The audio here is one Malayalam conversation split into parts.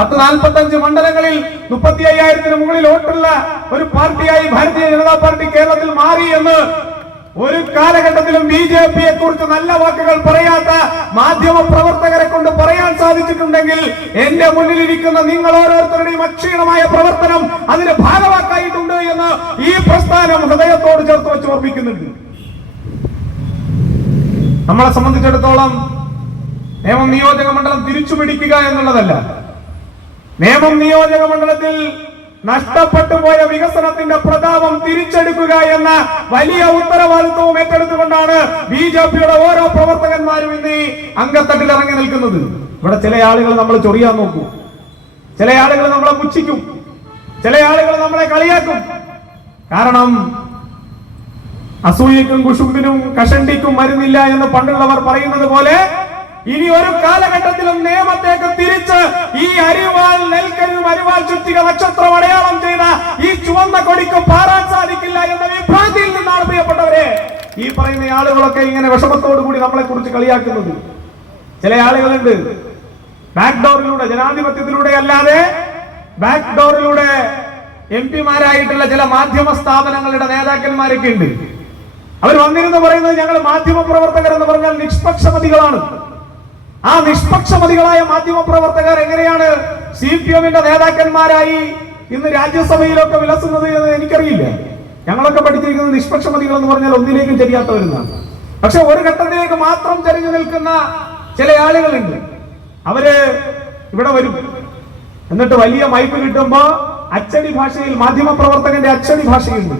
1045 മണ്ഡലങ്ങളിൽ 35,000-ന് മുകളിൽ വോട്ടുള്ള ഒരു പാർട്ടിയായി ഭാരതീയ ജനതാ പാർട്ടി കേരളത്തിൽ മാറി എന്ന് ഒരു കാലഘട്ടത്തിലും BJP-യെ കുറിച്ച് നല്ല വാക്കുകൾ പറയാത്ത മാധ്യമ പ്രവർത്തകരെ കൊണ്ട് പറയാൻ സാധിച്ചിട്ടുണ്ടെങ്കിൽ എന്റെ മുന്നിലിരിക്കുന്ന നിങ്ങൾ ഓരോരുത്തരുടെയും അക്ഷീണമായ പ്രവർത്തനം അതിന് ഭാഗവാക്കായിട്ടുണ്ട് എന്ന് ഈ പ്രസ്ഥാനം ഹൃദയത്തോട് ചേർത്ത് വെച്ച് ഓർമ്മിക്കുന്നുണ്ട്. നമ്മളെ സംബന്ധിച്ചിടത്തോളം നേമം നിയോജക മണ്ഡലം തിരിച്ചുപിടിക്കുക എന്നുള്ളതല്ല, നേമം നിയോജക മണ്ഡലത്തിൽ നഷ്ടപ്പെട്ടു പോയ വികസനത്തിന്റെ പ്രതാപം തിരിച്ചെടുക്കുക എന്ന വലിയ ഉത്തരവാദിത്വവും ഏറ്റെടുത്തുകൊണ്ടാണ് BJP-യുടെ ഓരോ പ്രവർത്തകന്മാരും ഇന്ന് ഈ അംഗത്തട്ടിൽ ഇറങ്ങി നിൽക്കുന്നത്. ഇവിടെ ചില ആളുകൾ നമ്മൾ ചൊറിയാൻ നോക്കും, ചില ആളുകൾ നമ്മളെ പുച്ഛിക്കും, ചില ആളുകൾ നമ്മളെ കളിയാക്കും. കാരണം അസൂയക്കും കുശുമ്പിനും കഷണ്ടിക്കും മരുന്നില്ല എന്ന് പണ്ടുള്ളവർ പറയുന്നത് പോലെ ഇനി ഒരു കാലഘട്ടത്തിലും നിയമത്തേക്ക് തിരിച്ച് ഈ അരിവാൾ നെൽക്കരും അരിവാൾ ചുറ്റിക നക്ഷത്രം അടയാളം ചെയ്ത ഈ ചുവന്ന കൊടിക്ക് പാറാൻ സാധിക്കില്ല എന്ന വിഭ്രാന്തിയിൽ നിന്നാണ് പ്രിയപ്പെട്ടവരെ ഈ പറയുന്ന ആളുകളൊക്കെ ഇങ്ങനെ വിഷമത്തോടു കൂടി നമ്മളെ കുറിച്ച് കളിയാക്കുന്നത്. ചില ആളുകളുണ്ട് ബാക്ക് ഡോറിലൂടെ, ജനാധിപത്യത്തിലൂടെ അല്ലാതെ ബാക്ക് ഡോറിലൂടെ MP-മാരായിട്ടുള്ള ചില മാധ്യമ സ്ഥാപനങ്ങളുടെ നേതാക്കന്മാരൊക്കെ ഉണ്ട്. അവർ വന്നിരുന്നു പറയുന്നത് ഞങ്ങൾ മാധ്യമ പ്രവർത്തകർ എന്ന് പറഞ്ഞാൽ നിഷ്പക്ഷമതികളാണ്. ആ നിഷ്പക്ഷമതികളായ മാധ്യമ പ്രവർത്തകർ എങ്ങനെയാണ് CPM-ന്റെ നേതാക്കന്മാരായി ഇന്ന് രാജ്യസഭയിലൊക്കെ വിലസുന്നത് എന്ന് എനിക്കറിയില്ല. ഞങ്ങളൊക്കെ പഠിച്ചിരിക്കുന്നത് നിഷ്പക്ഷമതികൾ എന്ന് പറഞ്ഞാൽ ഒന്നിലേക്കും ചരിയാത്തവരെന്നാണ്. പക്ഷെ ഒരു ഘട്ടത്തിലേക്ക് മാത്രം ചരിഞ്ഞു നിൽക്കുന്ന ചില ആളുകളുണ്ട്. അവര് ഇവിടെ വരും, എന്നിട്ട് വലിയ മൈക്ക് കിട്ടുമ്പോ അച്ചടി ഭാഷയിൽ, മാധ്യമ പ്രവർത്തകന്റെ അച്ചടി ഭാഷയുണ്ട്,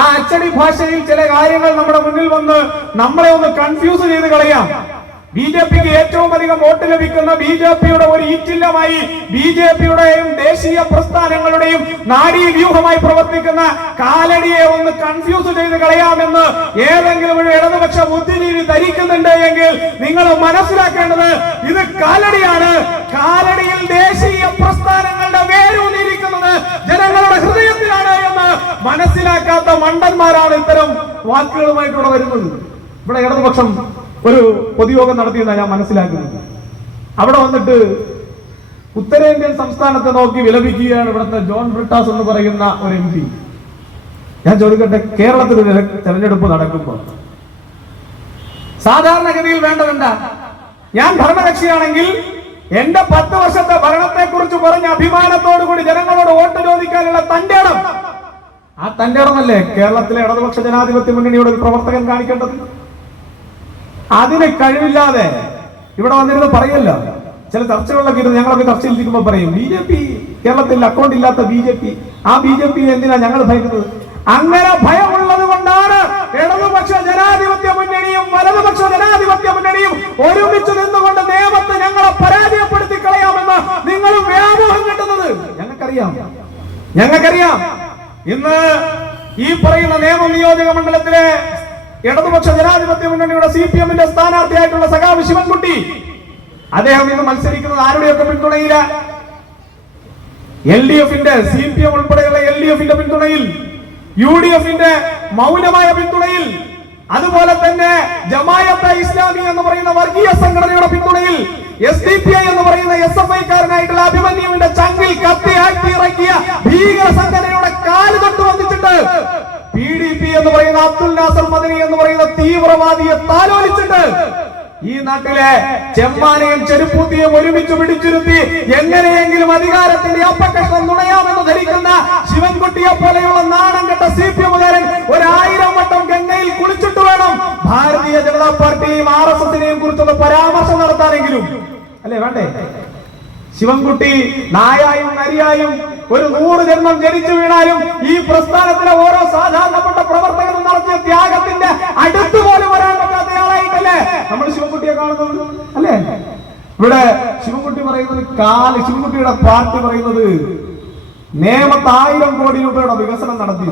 ആ അച്ചടി ഭാഷയിൽ ചില കാര്യങ്ങൾ നമ്മുടെ മുന്നിൽ വന്ന് നമ്മളെ ഒന്ന് കൺഫ്യൂസ് ചെയ്ത് കളയാം. BJP-ക്ക് ഏറ്റവും അധികം വോട്ട് ലഭിക്കുന്ന BJP-യുടെ ഒരു ഈറ്റില്ലമായി BJP-യുടെയും ദേശീയ പ്രസ്ഥാനങ്ങളുടെയും നാഡീവ്യൂഹമായി പ്രവർത്തിക്കുന്ന കാലടിയെ ഒന്ന് കൺഫ്യൂസ് ചെയ്ത് കളയാമെന്ന് ഏതെങ്കിലും ഒരു ഇടതുപക്ഷ ബുദ്ധിജീവി ധരിക്കുന്നുണ്ട് എങ്കിൽ നിങ്ങൾ മനസ്സിലാക്കേണ്ടത് ഇത് കാലടിയാണ്. കാലടിയിൽ ദേശീയ പ്രസ്ഥാനങ്ങളുടെ വേരൂന്നിരിക്കുന്നത് ജനങ്ങളുടെ ഹൃദയത്തിലാണ് എന്ന് മനസ്സിലാക്കാത്ത മണ്ടന്മാരാണ് ഇത്തരം വാക്കുകളുമായിട്ടൂടെ വരുന്നത്. ഇവിടെ ഇടതുപക്ഷം ഒരു പൊതുയോഗം നടത്തിയെന്നാണ് ഞാൻ മനസ്സിലാക്കുന്നത്. അവിടെ വന്നിട്ട് ഉത്തരേന്ത്യൻ സംസ്ഥാനത്തെ നോക്കി വിലപിക്കുകയാണ് ഇവിടുത്തെ ജോൺ ബ്രിട്ടാസ് എന്ന് പറയുന്ന ഒരു MP. ഞാൻ ചോദിക്കട്ടെ, കേരളത്തിൽ തെരഞ്ഞെടുപ്പ് നടക്കുമ്പോൾ സാധാരണഗതിയിൽ വേണ്ടതെന്താ? ഞാൻ ഭരണകക്ഷിയാണെങ്കിൽ എന്റെ 10 വർഷത്തെ ഭരണത്തെ കുറിച്ച് പറഞ്ഞ അഭിമാനത്തോടു കൂടി ജനങ്ങളോട് വോട്ട് ചോദിക്കാനുള്ള തന്റെ ഇടം, ആ തന്റെ ഇടമല്ലേ കേരളത്തിലെ ഇടതുപക്ഷ ജനാധിപത്യ മുന്നണിയുടെ ഒരു പ്രവർത്തകൻ കാണിക്കേണ്ടത്? അതിന് കഴിവില്ലാതെ ഇവിടെ വന്നിരുന്ന് പറയല്ലോ, ചില ചർച്ചകളിലൊക്കെ ഇരുന്ന് ഞങ്ങളൊക്കെ ചർച്ചയിലിരിക്കുമ്പോൾ പറയും BJP കേരളത്തിൽ അക്കൗണ്ട് ഇല്ലാത്ത BJP, ആ BJP എന്തിനാ ഞങ്ങൾ ഭയക്കുന്നത്? അങ്ങനെ ഭയമുള്ളത് കൊണ്ടാണ് ഇടതുപക്ഷ ജനാധിപത്യ മുന്നണിയും വലതുപക്ഷ ജനാധിപത്യ മുന്നണിയും ഒരുമിച്ച് നിന്നുകൊണ്ട് നിയമത്തെ ഞങ്ങളെ പരാജയപ്പെടുത്തി കളയാമെന്ന് നിങ്ങൾ വ്യാമോഹം കിട്ടുന്നത്. ഞങ്ങൾക്കറിയാം. ഇന്ന് ഈ പറയുന്ന നിയമ നിയോജക മണ്ഡലത്തിലെ ഇടതുപക്ഷ ജനാധിപത്യ മുന്നണിയുടെ CPM-ന്റെ സ്ഥാനാർത്ഥിയായിട്ടുള്ള സഖാവ് ശിവൻകുട്ടി, അദ്ദേഹം ഇന്ന് മത്സരിക്കുന്നത് ആരുടെയൊക്കെ പിന്തുണയില്ല? LDF-ന്റെ, CPM ഉൾപ്പെടെയുള്ള LDF-ന്റെ പിന്തുണയിൽ, UDF-ന്റെ മൗനമായ പിന്തുണയിൽ, അതുപോലെ തന്നെ ജമാഅത്തെ ഇസ്ലാമി എന്ന് പറയുന്ന വർഗീയ സംഘടനയുടെ പിന്തുണയിൽ, SDPI എന്ന് പറയുന്ന SFI-കാരനായിട്ടുള്ള അഭിമന്യുവിന്റെ ചങ്കിൽ കത്തി ആക്കി ഇറക്കിയ ഭീകര സംഘടനയുടെ കാല് തൊട്ട് വന്നിട്ടുണ്ട്. PDP എന്ന് പറയുന്ന അബ്ദുൽ നാസർ മദനി എന്ന് പറയുന്ന തീവ്രവാദിയെ താലോലിച്ചിട്ട് ഈ നാട്ടിലെ ചെമ്മാനെയും ചെരുപ്പൂത്തിയും ഒരുമിച്ച് പിടിച്ചിരുത്തി എങ്ങനെയെങ്കിലും അധികാരത്തിന്റെ അപ്പക്കഷ്ണം നുണയാമെന്ന് ധരിക്കുന്ന ശിവൻകുട്ടിയെ പോലെയുള്ള നാണം കെട്ട CPM-കാരൻ 1000 വട്ടം ഗംഗയിൽ കുളിച്ചിട്ട് വേണം ഭാരതീയ ജനതാ പാർട്ടിയെയും RSS-നെയും കുറിച്ചൊന്ന് പരാമർശം നടത്താനെങ്കിലും. അല്ലേ വേണ്ടേ? ശിവൻകുട്ടി നായായും നരിയായും ഒരു 100 ജന്മം ജനിച്ചു വീണാലും ഈ പ്രസ്ഥാനത്തിലെ ഓരോ സാധാരണപ്പെട്ട പ്രവർത്തകരും നടത്തിയ ത്യാഗത്തിന്റെ അടുത്ത് പോലും വരാൻ പറ്റാത്തയാളായിട്ടല്ലേ നമ്മൾ ശിവൻകുട്ടിയെ കാണുന്നത്? അല്ലേ? ഇവിടെ ശിവൻകുട്ടി പറയുന്നത് ശിവൻകുട്ടിയുടെ പാർട്ടി പറയുന്നത് നേമത്തെ 1000 കോടി രൂപയുടെ വികസനം നടത്തി.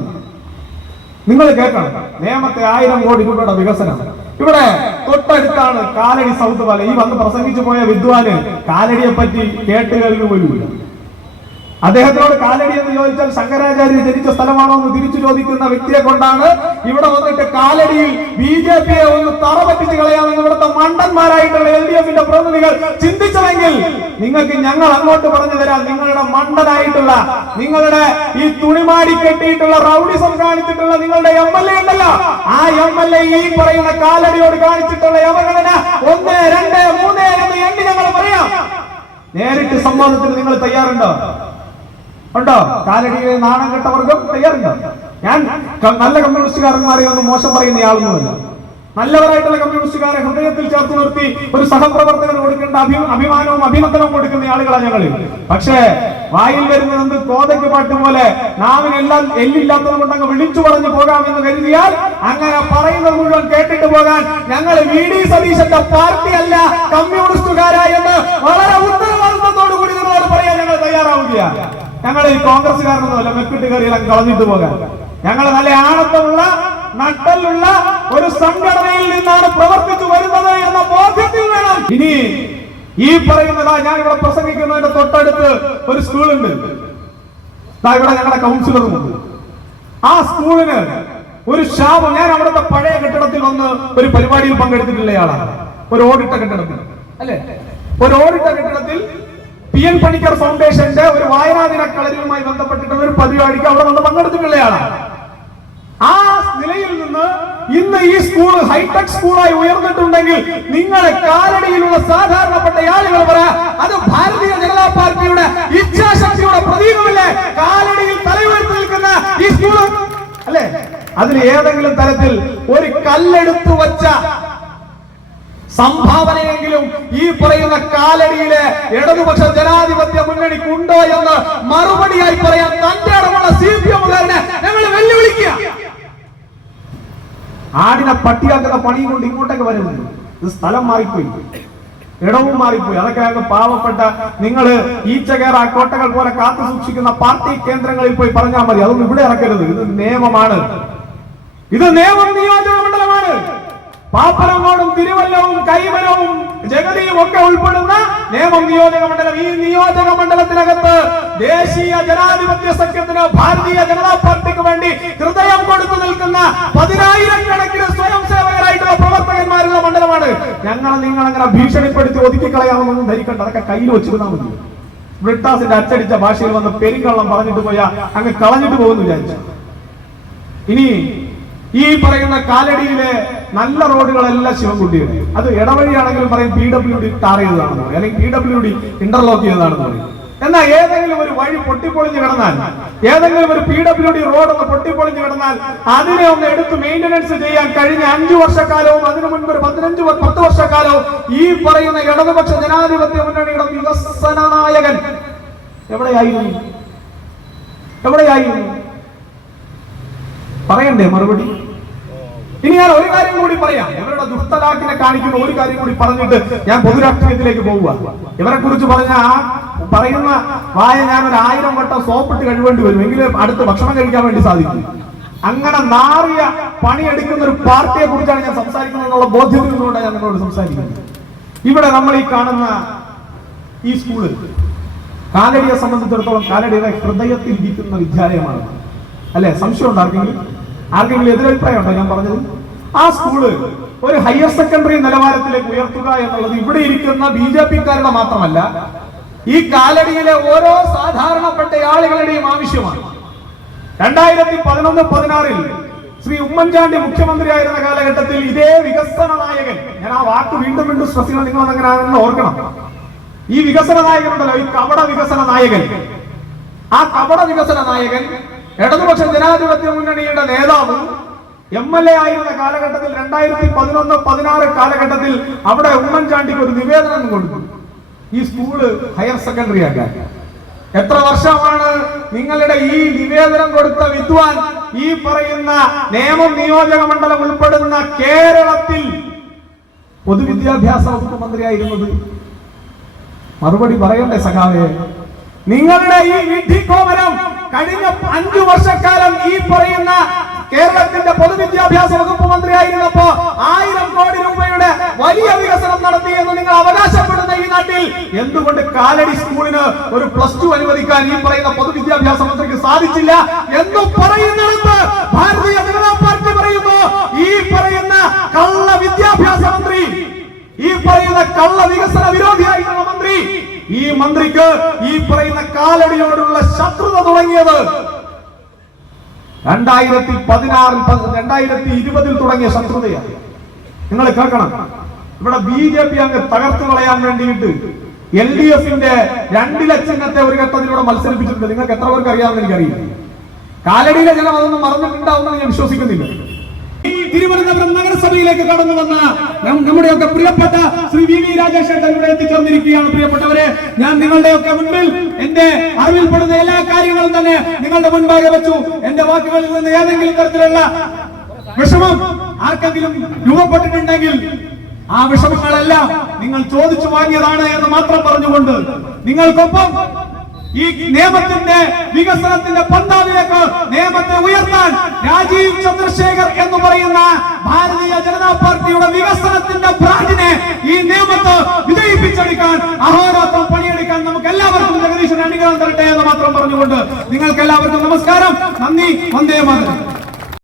നിങ്ങൾ കേൾക്കണം, നേമത്തെ 1000 കോടി രൂപയുടെ വികസനം. ഇവിടെ തൊട്ടടുത്താണ് കാലടി സൗത്ത് പാലം. ഈ വന്ന് പ്രസംഗിച്ചു പോയ വിദ്വാന് കാലടിയെ പറ്റി കേട്ടുകേൾവി പോലുമില്ല. അദ്ദേഹത്തിനോട് കാലടി എന്ന് ചോദിച്ചാൽ ശങ്കരാചാര്യ ജനിച്ച സ്ഥലമാണോ എന്ന് തിരിച്ചു ചോദിക്കുന്ന വ്യക്തിയെ കൊണ്ടാണ് ഇവിടെ വന്നിട്ട് കാലടിയിൽ BJP ഒന്ന് തറ പറ്റിച്ച് കളയാമെന്ന് ഇവിടുത്തെ മണ്ടന്മാരായിട്ടുള്ള LDF-ന്റെ പ്രതിനിധികൾ ചിന്തിച്ചതെങ്കിൽ നിങ്ങൾക്ക് ഞങ്ങൾ അങ്ങോട്ട് പറഞ്ഞു തരാം. നിങ്ങളുടെ മണ്ടനായിട്ടുള്ള, നിങ്ങളുടെ ഈ തുണിമാടി കെട്ടിയിട്ടുള്ള റൗഡിസം കാണിച്ചിട്ടുള്ള നിങ്ങളുടെ MLA ഉണ്ടല്ലോ, ആ MLA ഈ പറയുന്ന കാലടിയോട് കാണിച്ചിട്ടുള്ള അവഗണന 1, 2, 3 എന്ന് എണ്ണി ഞങ്ങൾ പറയാം. നേരിട്ട് സംവാദത്തിന് നിങ്ങൾ തയ്യാറുണ്ടോ? ഉണ്ടോ? കാലടിയിലെ നാണം കെട്ടവർക്കും തയ്യാറുണ്ടോ? ഞാൻ നല്ല കമ്മ്യൂണിസ്റ്റുകാരന്മാരെ ഒന്നും മോശം പറയുന്ന ആളൊന്നുമല്ല. നല്ലവരായിട്ടുള്ള കമ്മ്യൂണിസ്റ്റുകാരെ ഹൃദയത്തിൽ ചേർത്ത് നിർത്തി ഒരു സഹപ്രവർത്തകർ കൊടുക്കേണ്ട അഭിമാനവും അഭിനന്ദനവും കൊടുക്കുന്ന ആളുകളാണ് ഞങ്ങൾ. പക്ഷേ വായിൽ വരുന്നത് കോതയ്ക്ക് പാട്ട് പോലെ നാവിനെല്ലാം എല്ലില്ലാത്തത് കൊണ്ടങ്ങ് വിളിച്ചു പറഞ്ഞു പോകാമെന്ന് കരുതിയാൽ അങ്ങനെ പറയുന്നത് മുഴുവൻ കേട്ടിട്ട് പോകാൻ ഞങ്ങൾ VD സതീശന്റെ പാർട്ടി അല്ല, കമ്മ്യൂണിസ്റ്റുകാരായെന്ന് വളരെ ഉത്തരവാദിത്വത്തോടു കൂടി നിങ്ങളോട് പറയാൻ ഞങ്ങൾ തയ്യാറാവുകയാണ്. ഞങ്ങൾ ഈ കോൺഗ്രസ്സുകാരനൊന്നുമല്ല മെക്കിട്ട് കയറിയെല്ലാം കളഞ്ഞിട്ട് പോകാൻ. ഞങ്ങൾ നല്ല ആണത്തമുള്ള നട്ടലുള്ള ഒരു സംഘടനയിൽ നിന്നാണ് പ്രവർത്തിച്ചു വരുന്നത് എന്ന ബോധ്യത്തിൽ വേണം. ഇനി ഈ പറയുന്നതാ ഞാൻ ഇവിടെ പ്രസംഗിക്കുന്നതിന്റെ തൊട്ടടുത്ത് ഒരു സ്കൂളുണ്ട്. ഇവിടെ ഞങ്ങളുടെ കൗൺസിലറുമുണ്ട്. ആ സ്കൂളിന് ഒരു ശാപം. ഞാൻ അവിടുത്തെ പഴയ കെട്ടിടത്തിൽ വന്ന് ഒരു പരിപാടിയിൽ പങ്കെടുത്തിട്ടുള്ളയാളാണ്. ഒരു ഓടിട്ട കെട്ടിടത്തിൽ അല്ലെ, ഒരു ഓടിട്ട കെട്ടിടത്തിൽ PN പണിക്കർ ഫൗണ്ടേഷന്റെ ഒരു വായനാ ദിന കളരിയുമായി ബന്ധപ്പെട്ടിട്ടുള്ള ഒരു പരിപാടിക്ക് അവിടെ വന്ന് പങ്കെടുത്തിട്ടുള്ളയാളാണ്. ആ നിലയിൽ നിന്ന് ഇന്ന് ഈ സ്കൂൾ ഹൈടെക് സ്കൂളായി ഉയർന്നിട്ടുണ്ടെങ്കിൽ നിങ്ങളെ കാലടിയിലുള്ള സാധാരണപ്പെട്ട ആളുകൾ പറയാ അത് ഭാരതീയ ജനതാ പാർട്ടിയുടെ ഇച്ഛാശക്തിയുടെ പ്രതീകമല്ലേ? കാലടിയിൽ തലയുയർത്തി നിൽക്കുന്ന ഈ സ്കൂൾ അല്ലെ, അതിൽ ഏതെങ്കിലും തരത്തിൽ ഒരു കല്ലെടുത്തു വച്ച സംഭാവനയെങ്കിലും ഈ പറയുന്ന കാലടിയിലെ ഇടതുപക്ഷ ജനാധിപത്യ മുന്നണിക്കുണ്ടോ എന്ന് മറുപടിയായി പറയാൻ തന്റെ ഇടമുള്ള CPM-കാരനെ ഞങ്ങൾ വെല്ലുവിളിക്കുക. ആടിനെ പട്ടിയാക്കുന്ന പണിയും കൊണ്ട് ഇങ്ങോട്ടേക്ക് വരുന്നത്. ഇത് സ്ഥലം മാറിപ്പോയി, ഇടവും മാറിപ്പോയി. അതൊക്കെ പാവപ്പെട്ട നിങ്ങൾ ഈച്ചകേറ കോട്ടകൾ പോലെ കാത്തു സൂക്ഷിക്കുന്ന പാർട്ടി കേന്ദ്രങ്ങളിൽ പോയി പറഞ്ഞാൽ മതി. അതൊന്നും ഇവിടെ ഇറക്കരുത്. ഇത് നിയമമാണ്. ഇത് നിയമം നിയോജക മണ്ഡലമാണ്. പാപ്പനങ്ങോടും തിരുവല്ലവും കൈമലവും ജഗതിയും ഒക്കെ ഉൾപ്പെടുന്ന നേമം നിയോജക മണ്ഡലം. ഈ നിയോജക മണ്ഡലത്തിനകത്ത് ദേശീയ ജനാധിപത്യ സഖ്യത്തിന് ഭാരതീയ ജനതാ പാർട്ടിക്ക് വേണ്ടി ഹൃദയം കൊടുത്തു നിൽക്കുന്ന 10,000-കണക്കിന് സ്വയം സേവകരായിട്ടുള്ള പ്രവർത്തകന്മാരുള്ള മണ്ഡലമാണ്. നിങ്ങൾ അങ്ങനെ ഭീഷണിപ്പെടുത്തി ഒതുക്കിക്കളയാമെന്നൊന്നും ധരിക്കണ്ട. അതൊക്കെ കയ്യിൽ വെച്ചിരുന്നാൽ മതി. ബ്രിട്ടാസിന്റെ അച്ചടിച്ച ഭാഷയിൽ വന്ന് പെരുങ്കള്ളം പറഞ്ഞിട്ട് പോയാൽ അങ്ങ് കളഞ്ഞിട്ട് പോകുന്നു വിചാരിച്ചു. ഇനി ഈ പറയുന്ന കാലടിയിലെ നല്ല റോഡുകളെല്ലാം ശിവൻകുട്ടിയുടെ, അത് ഇടവഴിയാണെങ്കിലും പറയും PWD ടാർ ചെയ്തതാണെന്ന് പറയും, അല്ലെങ്കിൽ PWD ഇന്റർലോക്ക് ചെയ്തതാണെന്ന് പറയും. എന്നാൽ ഏതെങ്കിലും ഒരു വഴി പൊട്ടിപ്പൊളിഞ്ഞു കിടന്നാൽ, ഏതെങ്കിലും ഒരു PWD റോഡ് ഒന്ന് പൊട്ടിപ്പൊളിഞ്ഞു കിടന്നാൽ അതിനെ ഒന്ന് എടുത്ത് മെയിന്റനൻസ് ചെയ്യാൻ കഴിഞ്ഞ 5 വർഷക്കാലവും അതിനു മുൻപ് ഒരു 10 വർഷക്കാലവും ഈ പറയുന്ന ഇടതുപക്ഷ ജനാധിപത്യ മുന്നണിയുടെ വികസന നായകൻ എവിടെയായിരുന്നു? പറയണ്ടേ മറുപടി? ഇനി ഞാൻ ഒരു കാര്യം കൂടി പറയാം. ഇവരുടെ ദുഷ്ടലാക്കിനെ കാണിക്കുന്ന ഒരു കാര്യം കൂടി പറഞ്ഞിട്ട് ഞാൻ പൊതുരാഷ്ട്രീയത്തിലേക്ക് പോവുക. ഇവരെ കുറിച്ച് പറയുന്ന വായ ഞാൻ ഒരു 1000 വട്ടം സോപ്പിട്ട് കഴിവേണ്ടി വരും, എങ്കിലും അടുത്ത് ഭക്ഷണം കഴിക്കാൻ വേണ്ടി സാധിക്കും. അങ്ങനെ നാറിയ പണിയെടുക്കുന്ന ഒരു പാർട്ടിയെ കുറിച്ചാണ് ഞാൻ സംസാരിക്കുന്നത് എന്നുള്ള ബോധ്യത്തിൽ നിന്നുകൊണ്ടാണ് ഞാൻ നിങ്ങളോട് സംസാരിക്കുന്നത്. ഇവിടെ നമ്മൾ ഈ കാണുന്ന ഈ സ്കൂള് കാലടിയെ സംബന്ധിച്ചിടത്തോളം കാലടിയുടെ ഹൃദയത്തിൽ ഇരിക്കുന്ന വിദ്യാലയമാണ് അല്ലെ? സംശയമുണ്ട് ആർക്കെങ്കിലും എതിരഭിപ്രായം ഉണ്ടോ ഞാൻ പറഞ്ഞത്? ആ സ്കൂള് ഒരു ഹയർ സെക്കൻഡറി നിലവാരത്തിലേക്ക് ഉയർത്തുക എന്നുള്ളത് ഇവിടെ ഇരിക്കുന്ന BJP-കാരുടെ മാത്രമല്ല, ഈ കാലടിയിലെ ഓരോ സാധാരണപ്പെട്ട ആളുകളുടെയും ആവശ്യമാണ്. 2011-16 ശ്രീ ഉമ്മൻചാണ്ടി മുഖ്യമന്ത്രിയായിരുന്ന കാലഘട്ടത്തിൽ ഇതേ വികസന നായകൻ, ഞാൻ ആ വാക്ക് വീണ്ടും സ്ട്രെസ് ചെയ്യുന്നത് നിങ്ങൾ അതങ്ങനെ ഓർക്കണം. ഈ വികസന നായകനുണ്ടല്ലോ, ഈ കപട വികസന നായകൻ, ആ കപട വികസന നായകൻ ഇടതുപക്ഷ ജനാധിപത്യ മുന്നണിയുടെ നേതാവ് MLA ആയിരുന്ന കാലഘട്ടത്തിൽ 2011-16 കാലഘട്ടത്തിൽ അവിടെ ഉമ്മൻചാണ്ടിക്ക് ഒരു നിവേദനം കൊടുത്തു ഈ സ്കൂള് ഹയർ സെക്കൻഡറി ആക്കാൻ. എത്ര വർഷമാണ് നിങ്ങളുടെ ഈ നിവേദനം കൊടുത്ത വിദ്വാൻ ഈ പറയുന്ന നേമം നിയോജക മണ്ഡലം ഉൾപ്പെടുന്ന കേരളത്തിൽ പൊതുവിദ്യാഭ്യാസ വകുപ്പ് മന്ത്രിയായിരുന്നത്? മറുപടി പറയണ്ടേ സഖാവേ? നിങ്ങളുടെ ഈ വിഡ്ഢിക്കോമരം കഴിഞ്ഞ 5 വർഷക്കാലം ഈ പറയുന്ന കേരളത്തിന്റെ പൊതുവിദ്യാഭ്യാസ വകുപ്പ് മന്ത്രിയായിരുന്നപ്പോ 1000 കോടി രൂപയുടെ വലിയ വികസനം നടത്തി എന്ന് നിങ്ങൾ അവകാശപ്പെടുന്ന ഈ നാട്ടിൽ എന്തുകൊണ്ട് കാലടി സ്കൂളിന് ഒരു +2 അനുവദിക്കാൻ ഈ പറയുന്ന പൊതുവിദ്യാഭ്യാസ മന്ത്രിക്ക് സാധിച്ചില്ല എന്ന് പറയുന്നിടത്ത് ഭാരതീയ ജനതാ പാർട്ടി പറയുന്നു ഈ പറയുന്ന കള്ള വിദ്യാഭ്യാസ മന്ത്രി, ഈ പറയുന്ന കള്ള വികസന വിരോധിയായിട്ടുള്ള മന്ത്രി, ഈ മന്ത്രിക്ക് ഈ പറയുന്ന കാലടിയോടുള്ള ശത്രുത തുടങ്ങിയത് 2020 തുടങ്ങിയ ശത്രുതയാണ്. നിങ്ങൾ കേൾക്കണം, ഇവിടെ BJP അങ്ങ് തകർത്തു കളയാൻ വേണ്ടിയിട്ട് LDFന്റെ 2 ലക്ഷത്തെ ഒരു ഘട്ടത്തിലൂടെ മത്സരിപ്പിച്ചിട്ടുണ്ട്. നിങ്ങൾക്ക് എത്ര പേർക്ക് അറിയാമെന്ന് എനിക്കറിയില്ല. കാലടിയിലെ ജനം അതൊന്നും മറന്നിട്ടുണ്ടാവുമെന്ന് ഞാൻ വിശ്വസിക്കുന്നില്ല. തിരുവനന്തപുരം നഗരസഭയിലേക്ക് കടന്നു വന്ന നമ്മുടെയൊക്കെ പ്രിയപ്പെട്ട ശ്രീ VV രാജേഷ് ഇവിടെ എത്തിച്ചേർന്നിരിക്കുകയാണ്. പ്രിയപ്പെട്ടവരെ, ഞാൻ നിങ്ങളുടെയൊക്കെ മുൻപിൽ എന്റെ അറിവിൽപ്പെടുന്ന എല്ലാ കാര്യങ്ങളും തന്നെ നിങ്ങളുടെ മുൻപാകെ വെച്ചു. എന്റെ വാക്കുകളിൽ നിന്ന് ഏതെങ്കിലും തരത്തിലുള്ള വിഷമം ആർക്കെങ്കിലും രൂപപ്പെട്ടിട്ടുണ്ടെങ്കിൽ ആ വിഷമങ്ങളെല്ലാം നിങ്ങൾ ചോദിച്ചു വാങ്ങിയതാണ് എന്ന് മാത്രം പറഞ്ഞുകൊണ്ട് നിങ്ങൾക്കൊപ്പം ഈ നിയമത്തിന്റെ വികസനത്തിന്റെ പന്താവിലേക്ക് നിയമത്തെ ഉയർത്താൻ രാജീവ് ചന്ദ്രശേഖർ എന്ന് പറയുന്ന ഭാരതീയ ജനതാ പാർട്ടിയുടെ വികസനത്തിന്റെ ബ്രാഞ്ചിനെ ഈ നിയമത്തെ വിജയിപ്പിച്ചെടുക്കാൻ അഹോരാത്രം പണിയെടുക്കാൻ നമുക്ക് എല്ലാവർക്കും ജഗദീശൻ അനുഗ്രഹം തരട്ടെ എന്ന് മാത്രം പറഞ്ഞുകൊണ്ട് നിങ്ങൾക്ക് എല്ലാവർക്കും നമസ്കാരം, നന്ദി, വന്ദേ മാതരം.